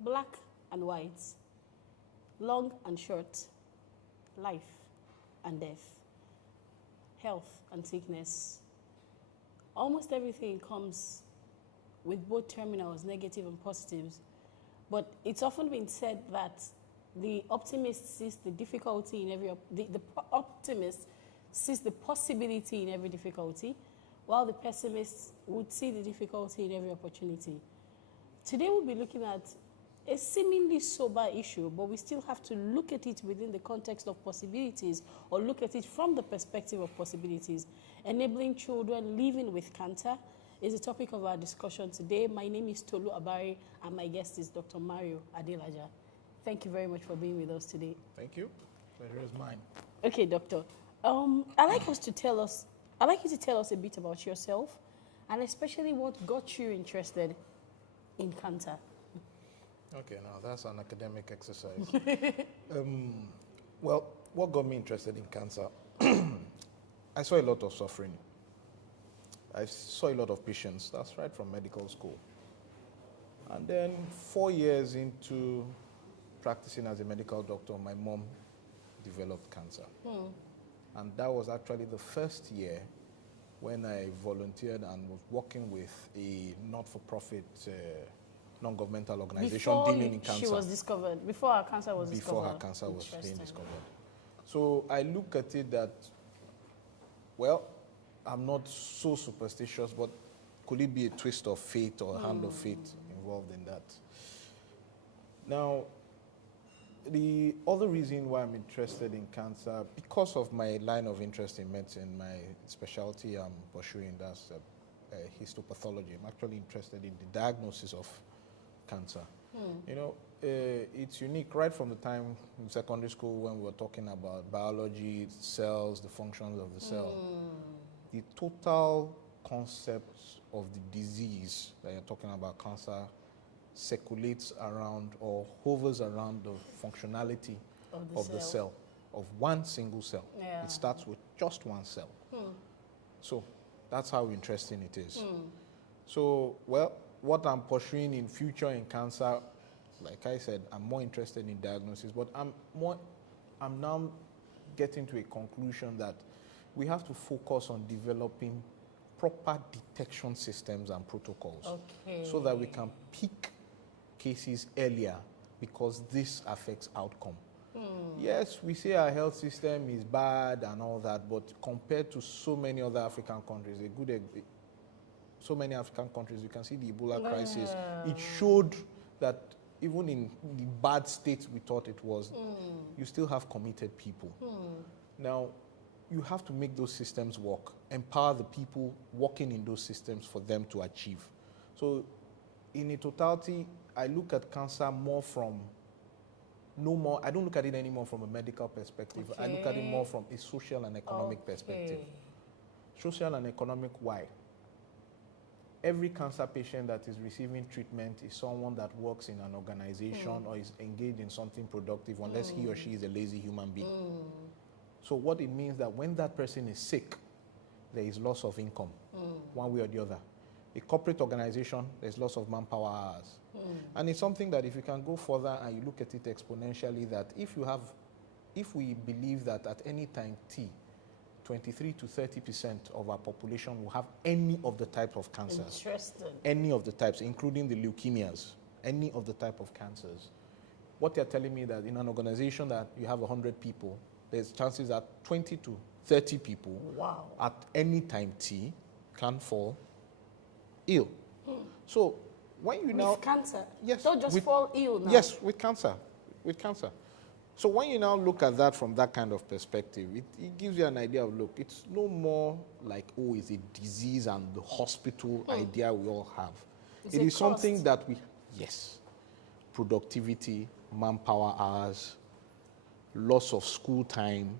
black and white, long and short, life and death, health and sickness. Almost everything comes with both terminals, negative and positives. But it's often been said that the optimist sees the difficulty in every, optimist sees the possibility in every difficulty, while the pessimist would see the difficulty in every opportunity. Today we'll be looking at a seemingly sober issue, but we still have to look at it within the context of possibilities, or look at it from the perspective of possibilities. Enabling children living with cancer is the topic of our discussion today. My name is Tolu Abari, and my guest is Dr. Mario Adelaja. Thank you very much for being with us today. Thank you. Pleasure is mine. Okay, doctor. I'd like you to tell us a bit about yourself, and especially what got you interested in cancer. Okay, now that's an academic exercise. Well, what got me interested in cancer? I saw a lot of suffering. I saw a lot of patients. That's right from medical school. And then 4 years into practicing as a medical doctor, my mom developed cancer. And that was actually the first year when I volunteered and was working with a not-for-profit non-governmental organization dealing in cancer. She was discovered, before her cancer was discovered? Before her cancer was being discovered. So I look at it that, well, I'm not so superstitious, but could it be a twist of fate or a hand of fate involved in that? Now, the other reason why I'm interested in cancer, because of my line of interest in medicine, my specialty I'm pursuing, that's histopathology. I'm actually interested in the diagnosis of cancer. You know, it's unique right from the time in secondary school when we were talking about biology, cells, the functions of the cell. The total concept of the disease that you're talking about, cancer, circulates around or hovers around the functionality of the cell, of one single cell. Yeah. It starts with just one cell. So that's how interesting it is. So, well, what I'm pursuing in future in cancer, like I said, I'm more interested in diagnosis, but I'm now getting to a conclusion that we have to focus on developing proper detection systems and protocols so that we can pick cases earlier, because this affects outcome. Yes, we say our health system is bad and all that, but compared to so many other African countries, so many African countries, you can see the Ebola crisis. It showed that even in the bad state we thought it was, you still have committed people. Now, you have to make those systems work, empower the people working in those systems for them to achieve. So, in a totality, I look at cancer more from, I don't look at it anymore from a medical perspective. I look at it more from a social and economic perspective. Social and economic, why? Every cancer patient that is receiving treatment is someone that works in an organization or is engaged in something productive, unless he or she is a lazy human being. So what it means that when that person is sick, there is loss of income, one way or the other. A corporate organization, there's loss of manpower hours. And it's something that if you can go further and you look at it exponentially, that if we believe that at any time T, 23 to 30% of our population will have any of the type of cancers. Interesting. Any of the types, including the leukemias, any of the type of cancers. What they're telling me that in an organization that you have 100 people, there's chances that 20 to 30 people at any time T can fall ill. So when you with cancer? Yes. Don't just fall ill now. Yes, with cancer. So when you now look at that from that kind of perspective, it gives you an idea of, look, it's no more like, oh, it's a disease and the hospital idea we all have. It is something that productivity, manpower hours, loss of school time,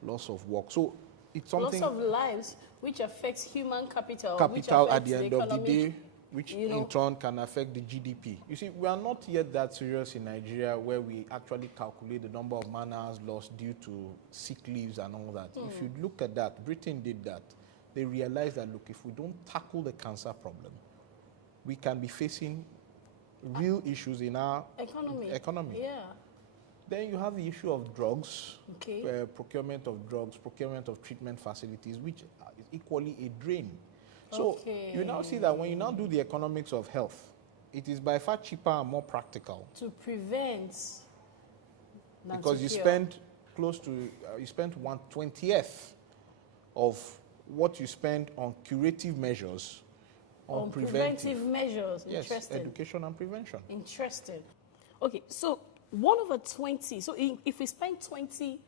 loss of work. So it's something. Loss of lives, which affects human capital. Capital which at the end the of the day, which in turn can affect the GDP. You see, we are not yet that serious in Nigeria where we actually calculate the number of man hours lost due to sick leaves and all that. If you look at that, Britain did that. They realized that, look, if we don't tackle the cancer problem, we can be facing real issues in our economy. Yeah. Then you have the issue of drugs, Okay. procurement of drugs, procurement of treatment facilities, which is equally a drain. So you now see that when you now do the economics of health, it is by far cheaper and more practical. To prevent. Than Because to you cure. spend close to, you spend 1/20th of what you spend on curative measures on preventive measures. Yes, Interesting. education and prevention. Interesting. Okay, so 1/20. So if we spend $20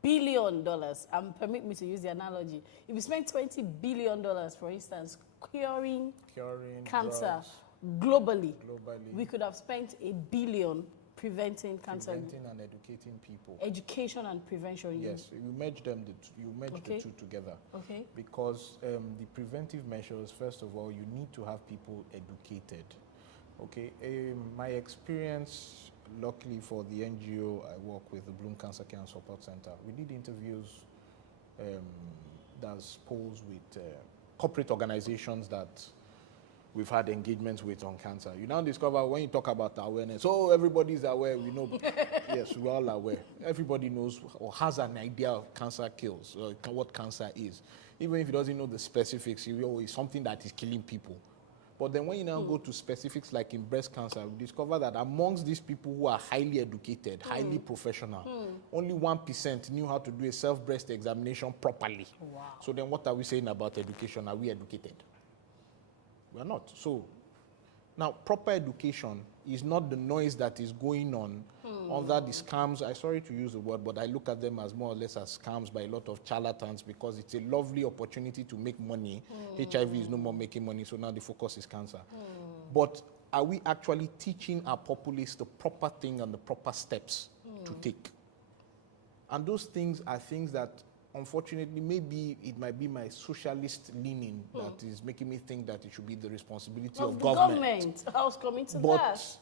billion, and permit me to use the analogy, if we spend $20 billion, for instance, curing cancer drugs globally, globally, we could have spent $1 billion preventing cancer. preventing and educating people. Education and prevention. Yes, you merge them. You merge Okay. the two together. Okay. Because the preventive measures, first of all, you need to have people educated. Okay. My experience, luckily for the NGO I work with, the Bloom Cancer Care and Support Center, we did interviews, does polls with corporate organizations that we've had engagements with on cancer. You now discover when you talk about awareness, everybody's aware, we know. Yes, we're all aware. Everybody knows or has an idea of cancer kills, or what cancer is. Even if he doesn't know the specifics, it's something that is killing people. But then when you now go to specifics like in breast cancer, we discover that amongst these people who are highly educated, highly professional, only 1% knew how to do a self-breast examination properly. Wow. So then what are we saying about education? Are we educated? We are not. So now proper education is not the noise that is going on under the scams. I'm sorry to use the word, but I look at them as more or less as scams by a lot of charlatans because it's a lovely opportunity to make money. HIV is no more making money, so now the focus is cancer. But are we actually teaching our populace the proper thing and the proper steps to take? And those things are things that, unfortunately, maybe it might be my socialist leaning that is making me think that it should be the responsibility of the government. I was coming to But that.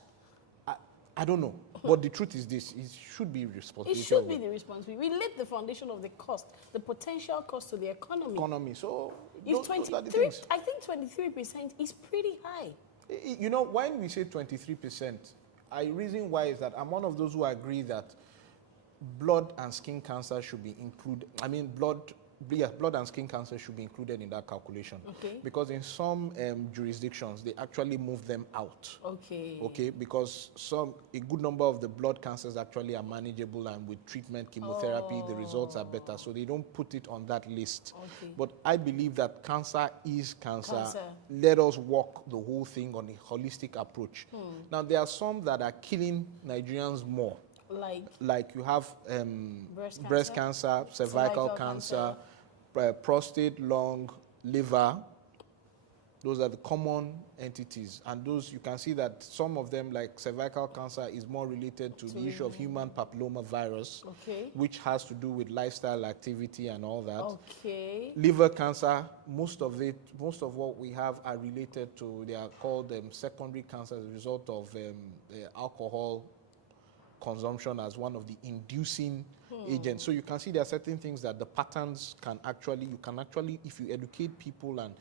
I don't know. But the truth is this: it should be responsibility. It should be the responsibility. We laid the foundation of the cost, the potential cost to the economy. So If those are the 23, things. I think 23% is pretty high. You know, when we say 23%, I reason why is that I'm one of those who agree that blood and skin cancer should be included. I mean, blood and skin cancer should be included in that calculation. Okay. Because in some jurisdictions, they actually move them out. Okay. Okay, because a good number of the blood cancers actually are manageable, and with treatment, chemotherapy, the results are better. So they don't put it on that list. Okay. But I believe that cancer is cancer. Cancer. Let us walk the whole thing on a holistic approach. Now, there are some that are killing Nigerians more. Like you have breast cancer, cervical cancer, prostate, lung, liver. Those are the common entities. And those, you can see that some of them, like cervical cancer, is more related to the issue of human papilloma virus, which has to do with lifestyle activity and all that. Okay. Liver cancer, most of what we have are related to, they are called secondary cancer as a result of alcohol consumption as one of the inducing agents. So you can see there are certain things that the patterns you can actually, if you educate people and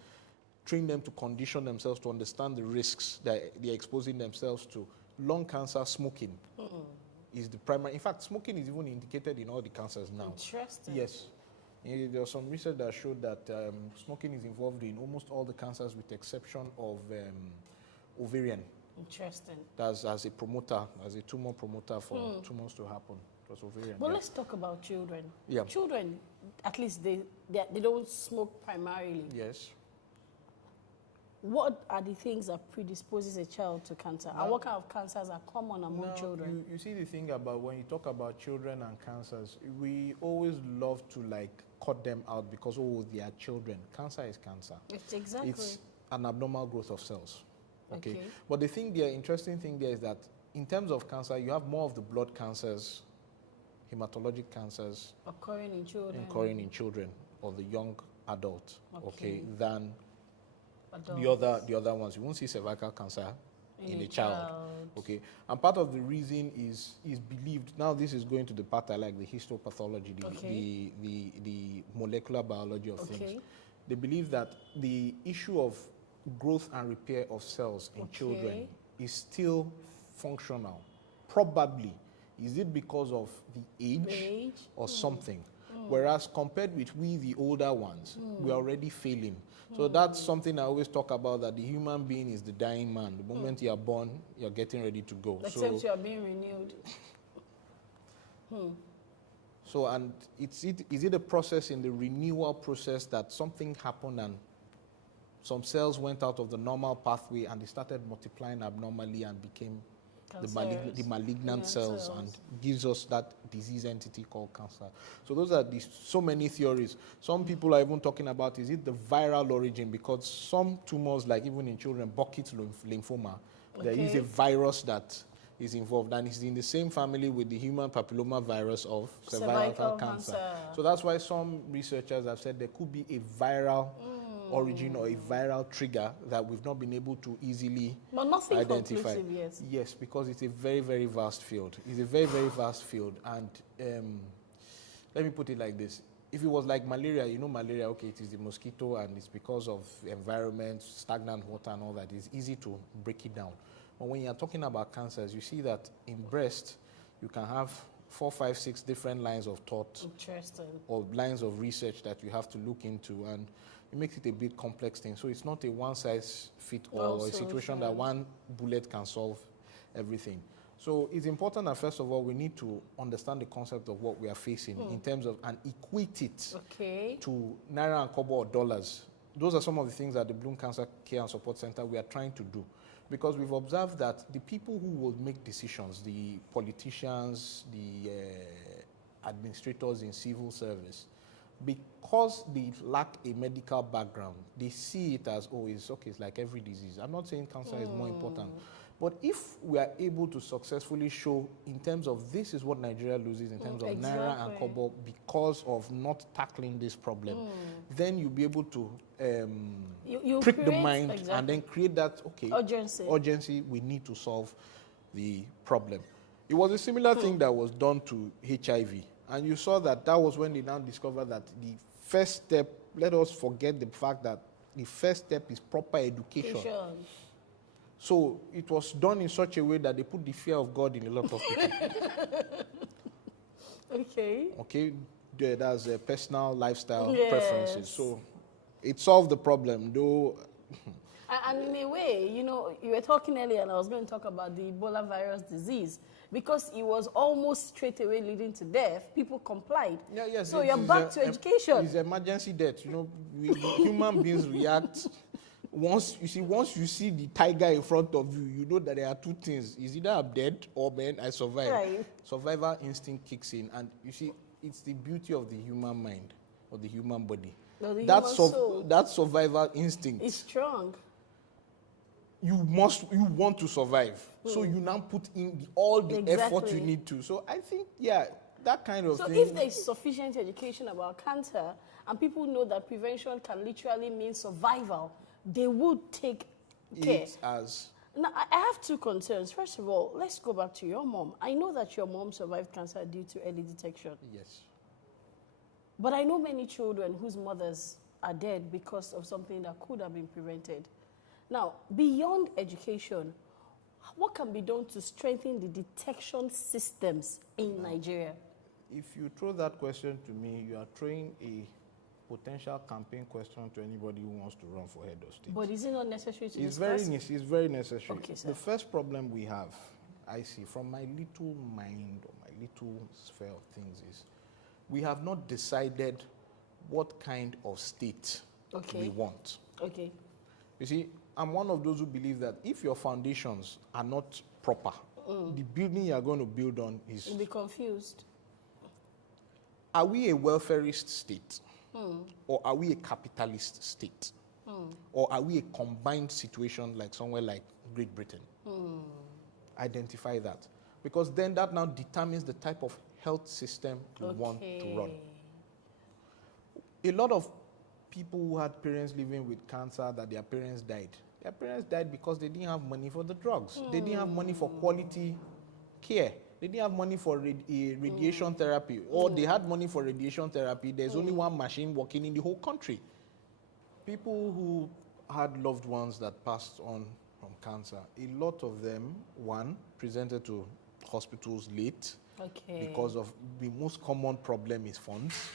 train them to condition themselves to understand the risks that they're exposing themselves to. Lung cancer, smoking is the primary. In fact, smoking is even indicated in all the cancers now. Interesting. Yes. There's some research that showed that smoking is involved in almost all the cancers with the exception of ovarian. Interesting. That's as a promoter, as a tumor promoter for tumors to happen. It was ovarian. But let's talk about children. Yeah. Children, at least they don't smoke primarily. Yes. What are the things that predisposes a child to cancer? And what kind of cancers are common among children? You see the thing about when you talk about children and cancers, we always love to cut them out because, they are children. Cancer is cancer. It's an abnormal growth of cells. Okay. But the interesting thing there is that in terms of cancer, you have more of the blood cancers, hematologic cancers occurring in children or the young adult, than adults. the other ones. You won't see cervical cancer in a child. Okay. And part of the reason is believed, now this is going to the part I like, the histopathology, the molecular biology of things. They believe that the issue of growth and repair of cells in children is still functional. Probably. Is it because of the age, or something? Whereas compared with we, the older ones, we're already failing. So that's something I always talk about, that the human being is the dying man. The moment you are born, you're getting ready to go. Except you are being renewed. So, and is it a process in the renewal process that something happened and some cells went out of the normal pathway and they started multiplying abnormally and became the malignant cells, and gives us that disease entity called cancer. So those are so many theories. Some people are even talking about, is it the viral origin? Because some tumors, like even in children, Burkitt's lymphoma, there is a virus that is involved, and it's in the same family with the human papilloma virus of cervical cancer. So that's why some researchers have said there could be a viral origin or a viral trigger that we've not been able to easily identify. Yet. Yes, because it's a very, very vast field. It's a very, very vast field. And let me put it like this. If it was like malaria, you know malaria, okay, it is the mosquito and it's because of environment, stagnant water and all that. It's easy to break it down. But when you're talking about cancers, you see that in breast, you can have 4, 5, 6 different lines of thought. Interesting. Or lines of research that you have to look into, and it makes it a bit complex thing. So it's not a one-size-fits-all, or a situation that one bullet can solve everything. So it's important that, first of all, we need to understand the concept of what we are facing in terms of, and equate it to naira and kobo or dollars. Those are some of the things that the Bloom Cancer Care and Support Center, we are trying to do. Because we've observed that the people who will make decisions, the politicians, the administrators in civil service, because they lack a medical background, they see it as, oh, it's okay, it's like every disease. I'm not saying cancer is more important. But if we are able to successfully show in terms of this is what Nigeria loses in terms of naira and kobo because of not tackling this problem, then you'll be able to prick the mind and then create that, okay, urgency, we need to solve the problem. It was a similar thing that was done to HIV. And you saw that was when they now discovered that the first step, let us forget the fact that the first step is proper education. So it was done in such a way that they put the fear of God in a lot of people. Okay, that's a personal lifestyle preferences. So it solved the problem, though. And in a way, you know, you were talking earlier, and I was going to talk about the Ebola virus disease. Because it was almost straight away leading to death, people complied. So you're back to education. It's emergency death. You know, human beings react. Once you see the tiger in front of you, you know that there are two things. Is either I'm dead or man, I survive. Right. Survival instinct kicks in. And you see, it's the beauty of the human mind or the human body. No, that survival instinct. It's strong. You want to survive. So you now put in all the effort you need to. So I think, that kind of thing. So if there is sufficient education about cancer and people know that prevention can literally mean survival, they would take care. Now, I have two concerns. First of all, let's go back to your mom. I know that your mom survived cancer due to early detection. Yes. But I know many children whose mothers are dead because of something that could have been prevented. Now, beyond education, what can be done to strengthen the detection systems in Nigeria? If you throw that question to me, you are throwing a potential campaign question to anybody who wants to run for head of state. But is it not necessary to discuss? It's very necessary. Okay, sir. The first problem we have, I see, from my little mind or my little sphere of things is, we have not decided what kind of state we want. Okay. You see, I'm one of those who believe that if your foundations are not proper, the building you're going to build on is... You'll be confused. Are we a welfarist state? Or are we a capitalist state? Or are we a combined situation like somewhere like Great Britain? Identify that. Because then that now determines the type of health system you want to run. A lot of people who had parents living with cancer that their parents died. Their parents died because they didn't have money for the drugs. They didn't have money for quality care. They didn't have money for radiation therapy. Or they had money for radiation therapy. There's only one machine working in the whole country. People who had loved ones that passed on from cancer, a lot of them, one, presented to hospitals late because of the most common problem is funds.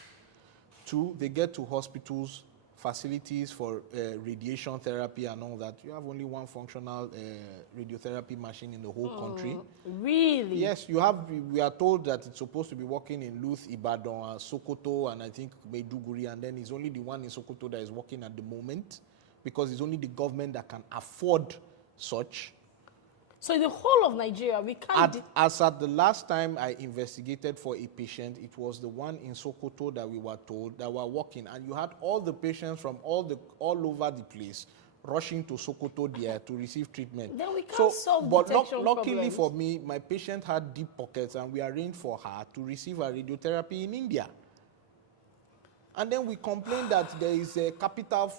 Two, they get to hospitals, facilities for radiation therapy and all that. You have only one functional radiotherapy machine in the whole country. Really? Yes, you have. We are told that it's supposed to be working in Luth, Ibadan, Sokoto, and I think Maiduguri, and then it's only the one in Sokoto that is working at the moment because it's only the government that can afford such. So in the whole of Nigeria, we can't... As at the last time I investigated for a patient, it was the one in Sokoto that we were told that were working, and you had all the patients from all over the place rushing to Sokoto there to receive treatment. Then we can't solve detection luckily problems. for me, my patient had deep pockets, and we arranged for her to receive her radiotherapy in India. And then we complained that there is a capital,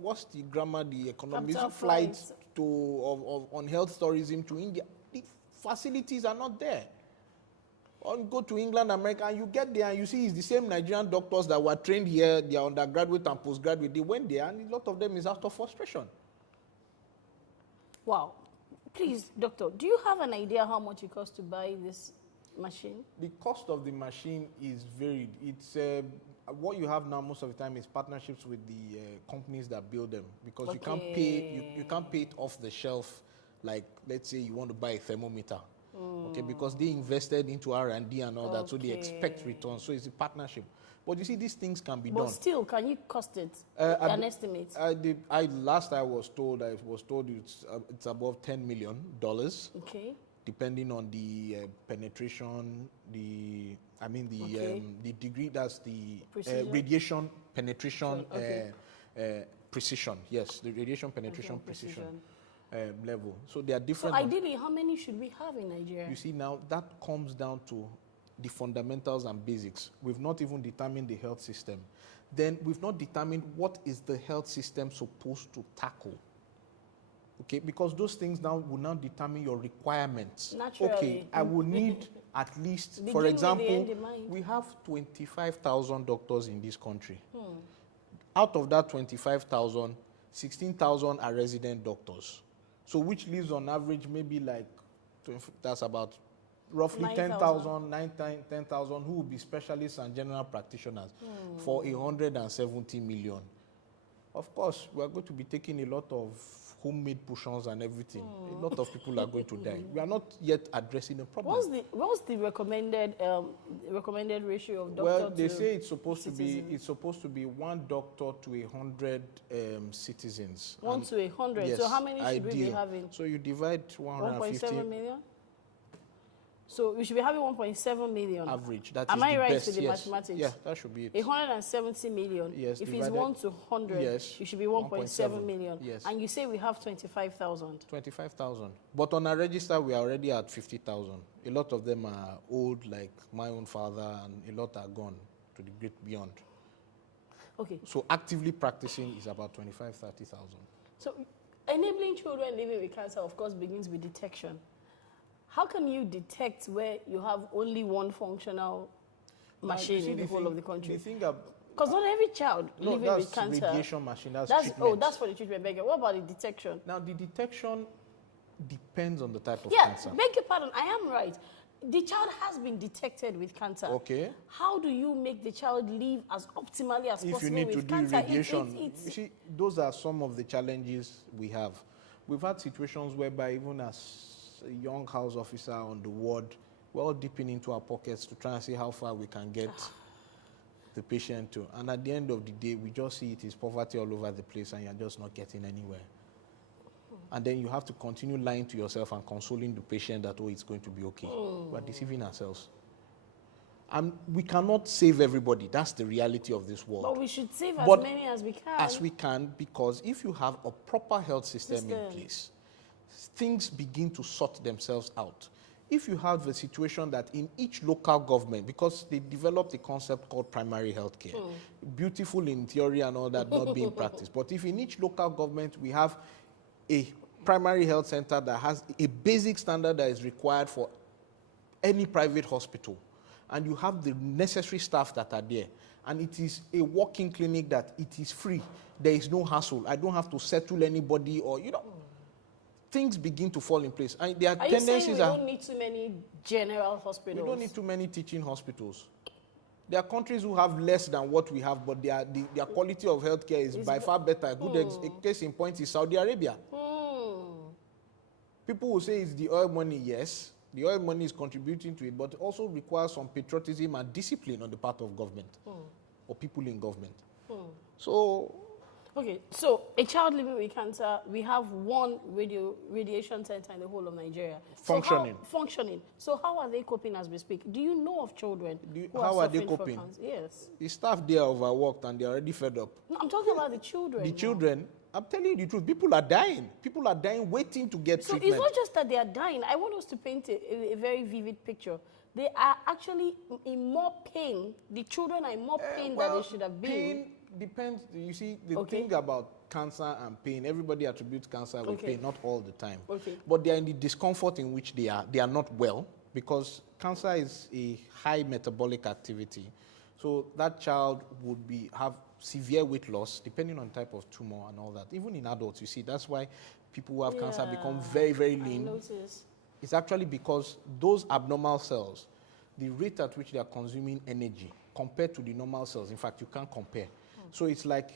what's the grammar, the economics, flights on health tourism to India. The facilities are not there. Or go to England, America, and you get there and you see it's the same Nigerian doctors that were trained here, they are undergraduate and postgraduate. They went there and a lot of them is out of frustration. Wow. Please, doctor, do you have an idea how much it costs to buy this machine? The cost of the machine is varied. It's what you have now most of the time is partnerships with the companies that build them, because you can't pay it off the shelf. Like, let's say you want to buy a thermometer, okay, because they invested into R&D and all that, so they expect returns. So it's a partnership. But you see, these things can be done. But still, can you cost it an estimate? Last I was told it's above $10 million. Okay. Depending on the penetration, the degree, that's the radiation penetration precision. Yes, the radiation penetration precision level. So they are different. So ideally, how many should we have in Nigeria? You see, now that comes down to the fundamentals and basics. We've not even determined the health system. Then we've not determined what is the health system supposed to tackle. Okay, because those things now will now determine your requirements. Naturally. Okay, I will need at least, for example, we have 25,000 doctors in this country. Out of that 25,000, 16,000 are resident doctors. So which leaves on average maybe like, that's about roughly 10,000 who will be specialists and general practitioners for 170 million. Of course, we are going to be taking a lot of homemade potions and everything. A lot of people are going to die. We are not yet addressing the problem. What's the recommended ratio of doctor? Well, they say it's supposed to be 1 doctor to 100 citizens. 1 to 100. Yes, so how many should we be having? So you divide 150. 1.7 million. So we should be having 1.7 million. Average. That Am is I the right best. with the Yes. mathematics? Yeah, that should be it. 170 million. Yes. If it's 1 to 100, yes, it should be 1.7 million. Yes. And you say we have 25,000. 25,000. But on our register, we are already at 50,000. A lot of them are old, like my own father, and a lot are gone to the great beyond. Okay. So actively practicing is about 30,000. So enabling children living with cancer, of course, begins with detection. How can you detect where you have only one functional machine in the whole of the country? Because not every child living with cancer... radiation machine, that's treatment. Oh, that's for the treatment. What about the detection? Now, the detection depends on the type of cancer. Beg your pardon, I am right. The child has been detected with cancer. Okay. How do you make the child live as optimally as possible with cancer? If you need to do radiation, you see, those are some of the challenges we have. We've had situations whereby even as a young house officer on the ward, we're all dipping into our pockets to try and see how far we can get the patient to. And at the end of the day, we just see it is poverty all over the place and you're just not getting anywhere. And then you have to continue lying to yourself and consoling the patient that, oh, it's going to be okay. We're deceiving ourselves. And we cannot save everybody. That's the reality of this world. But we should save as many as we can. As we can, because if you have a proper health system in place, things begin to sort themselves out. If you have a situation that in each local government, because they developed a concept called primary health care, beautiful in theory and all that, not being practiced. But if in each local government we have a primary health center that has a basic standard that is required for any private hospital, and you have the necessary staff that are there, and it is a walk-in clinic that it is free, there is no hassle, I don't have to settle anybody, or, things begin to fall in place. And their Are you saying tendencies we don't need too many general hospitals? we don't need too many teaching hospitals. There are countries who have less than what we have, but their quality of healthcare is by far better. A case in point is Saudi Arabia. People will say it's the oil money. Yes, the oil money is contributing to it, but it also requires some patriotism and discipline on the part of government or people in government. So, okay, so a child living with cancer, we have one radiation center in the whole of Nigeria. Functioning. Functioning. So how are they coping as we speak? Do you know of children who how are they suffering coping? from cancer? Yes. the staff there are overworked and they're already fed up. No, I'm talking about the children. The now. children, I'm telling you the truth, people are dying. People are dying waiting to get So treatment. it's not just that they are dying. I want us to paint a very vivid picture. They are actually in more pain. The children are in more pain than they should have been. Pain depends. You see, the thing about cancer and pain, everybody attributes cancer with pain, not all the time. But they are in the discomfort in which they are not well, because cancer is a high metabolic activity. So that child would have severe weight loss, depending on type of tumor and all that. Even in adults, you see, that's why people who have cancer become very, very lean. I noticed. It's actually because those abnormal cells, the rate at which they are consuming energy compared to the normal cells, in fact, you can't compare. So it's like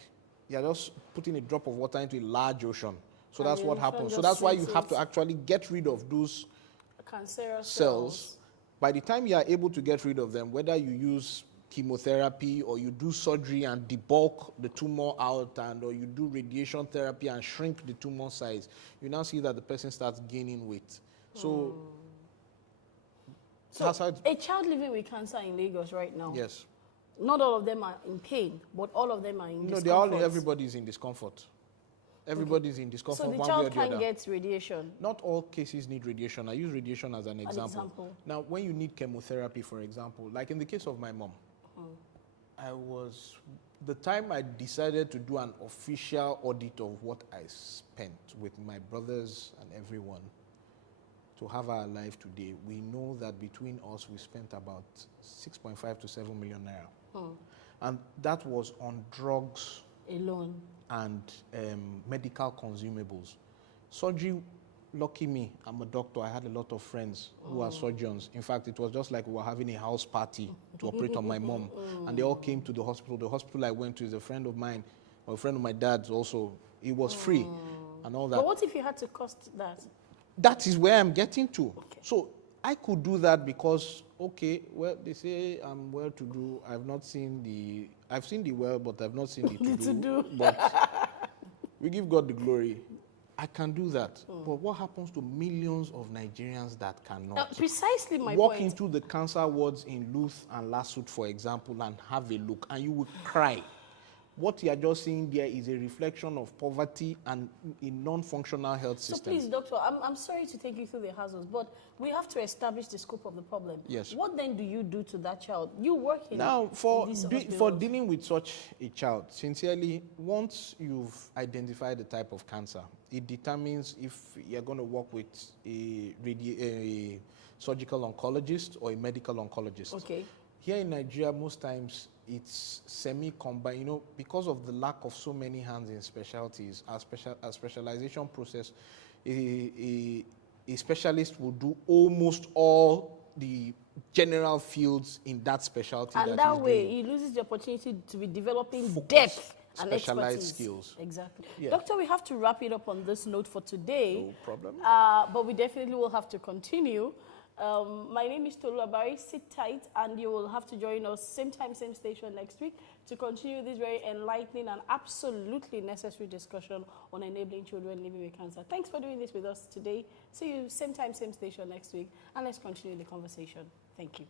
you're just putting a drop of water into a large ocean. So that's what happens. So that's why you have to actually get rid of those cancerous cells. By the time you are able to get rid of them, whether you use chemotherapy or you do surgery and debulk the tumor out, or you do radiation therapy and shrink the tumor size, you now see that the person starts gaining weight. So, a child living with cancer in Lagos right now. Yes. Not all of them are in pain, but all of them are in discomfort. No, everybody's in discomfort. Everybody's in discomfort. So the one child way or the can other. get radiation. Not all cases need radiation. I use radiation as an example. Now, when you need chemotherapy, for example, like in the case of my mom, the time I decided to do an official audit of what I spent with my brothers and everyone to have her alive today, we know that between us, we spent about 6.5 to 7 million naira. And that was on drugs alone and medical consumables. Surgery, lucky me, I'm a doctor. I had a lot of friends who are surgeons. In fact, it was just like we were having a house party to operate on my mom. And they all came to the hospital. The hospital I went to is a friend of mine, or a friend of my dad's also. It was free and all that. But what if you had to cost that? That is where I'm getting to. So I could do that because, they say I'm well to do. I've seen the well, but I've not seen the to do. But we give God the glory. I can do that. But what happens to millions of Nigerians that cannot? Precisely my Walk point. into the cancer wards in Luth and Lasut, for example, and have a look, and you will cry. What you are just seeing there is a reflection of poverty and a non-functional health system. So please, doctor, I'm sorry to take you through the hassles, but we have to establish the scope of the problem. Yes. What then do you do to that child? You work in Now, for these hospitals. for dealing with such a child, sincerely, once you've identified the type of cancer, it determines if you're going to work with a surgical oncologist or a medical oncologist. Okay. Here in Nigeria, most times it's semi-combined. Because of the lack of so many hands in specialties, our specialization process, a specialist will do almost all the general fields in that specialty. And that way, he loses the opportunity to be developing depth and specialized expertise. skills. Exactly. Yeah. Doctor, we have to wrap it up on this note for today. No problem. But we definitely will have to continue. My name is Tolu Abari. Sit tight, and you will have to join us same time, same station next week to continue this very enlightening and absolutely necessary discussion on enabling children living with cancer. Thanks for doing this with us today. See you same time, same station next week, and let's continue the conversation. Thank you.